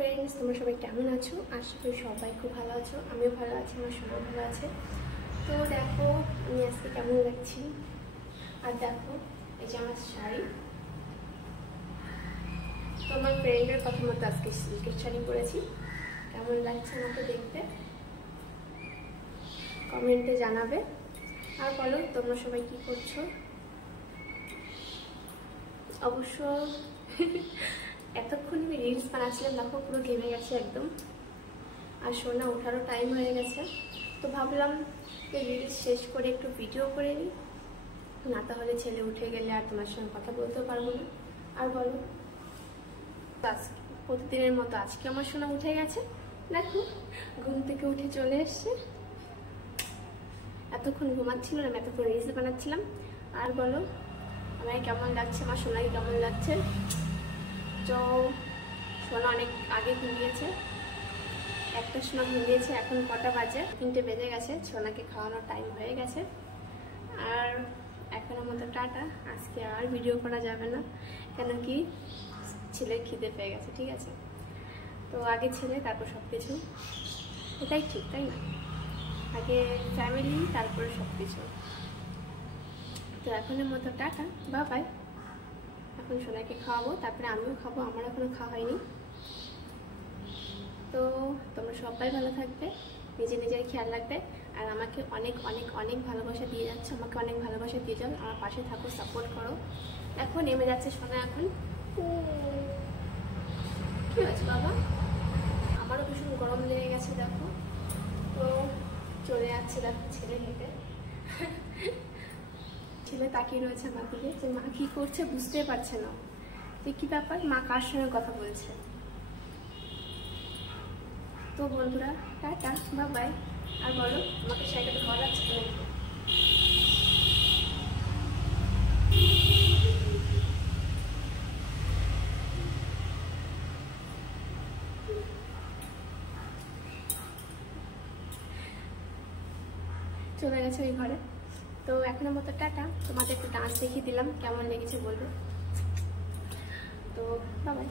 ফ্রেন্ডস, তোমরা সবাই কেমন আছো? আশা করি সবাই খুব ভালো আছো। আমিও ভালো আছি, আমার সোনা ভালো আছে। তো দেখো আমি আজকে কেমন লাগছি। আর দেখো এই যে আমার শাড়ি, তো আমার ফ্রেন্ডের কথা মতো আজকে সিল্কের শাড়ি পরেছি। কেমন লাগছে আমাকে দেখতে কমেন্টে জানাবে। আর বলো তোমরা সবাই কি করছো। অবশ্য এতক্ষণ আমি রিলস বানাচ্ছিলাম, দেখো পুরো ঘেমে গেছে একদম। আর সোনা ওঠারও টাইম হয়ে গেছে, তো ভাবলাম যে রিলস শেষ করে একটু ভিডিও করে নিই, না তাহলে ছেলে উঠে গেলে আর তোমার সঙ্গে কথা বলতেও পারবো না। আর বলো, প্রতিদিনের মতো আজকে আমার সোনা উঠে গেছে, দেখো ঘুম থেকে উঠে চলে এসছে। এতক্ষণ ঘুমাচ্ছিল না, আমি এতক্ষণ রিলস বানাচ্ছিলাম। আর বলো আমায় কেমন লাগছে, আমার সোনাকে কেমন লাগছে। তো সোনা অনেক আগে ঘুমিয়েছে, একটার সময় ঘুমিয়েছে। এখন কটা বাজে? 3টে বেজে গেছে। সোনাকে খাওয়ানোর টাইম হয়ে গেছে। আর এখনের মতো টাটা। আজকে আর ভিডিও করা যাবে না, কেন কি ছেলের খিদে পেয়ে গেছে, ঠিক আছে? তো আগে ছেলে, তারপর সব কিছু, এটাই ঠিক, তাই না? আগে ফ্যামিলি, তারপরে সব কিছু। তো এখনের মতো টাটা, বা বাই। এখন সোনাকে খাওয়াবো, তারপরে আমিও খাবো, আমার এখনো খাওয়া হয়নি। তো তোমরা সবাই ভালো থাকবে, নিজের খেয়াল রাখবে। আর আমাকে অনেক অনেক অনেক ভালোবাসা দিয়ে যাচ্ছে, আমাকে অনেক ভালোবাসা দিয়ে যাও, আমার পাশে থাকো, সাপোর্ট করো। এখন নেমে যাচ্ছে সোনা। এখন কি হয়েছে বাবা? আমারও ভীষণ গরম লেগে গেছে, দেখো। তো চলে যাচ্ছে, দেখো ছেলে হেঁটে। ছেলে তাকিয়ে রয়েছে আমার দিকে, যে মা কি করছে বুঝতে পারছে না, যে কি ব্যাপার, মা কার সঙ্গে কথা বলছে। তো বন্ধুরা টাটা, বা বাই। আর বলো আমাকে শাড়িটা ভালো লাগছে তো নাকি? চলে গেছে ওই ঘরে। তো এখনের মতো টাটা। তোমাদের একটু ডান্স দেখিয়ে দিলাম, কেমন লেগেছে বলবে। তো বাই।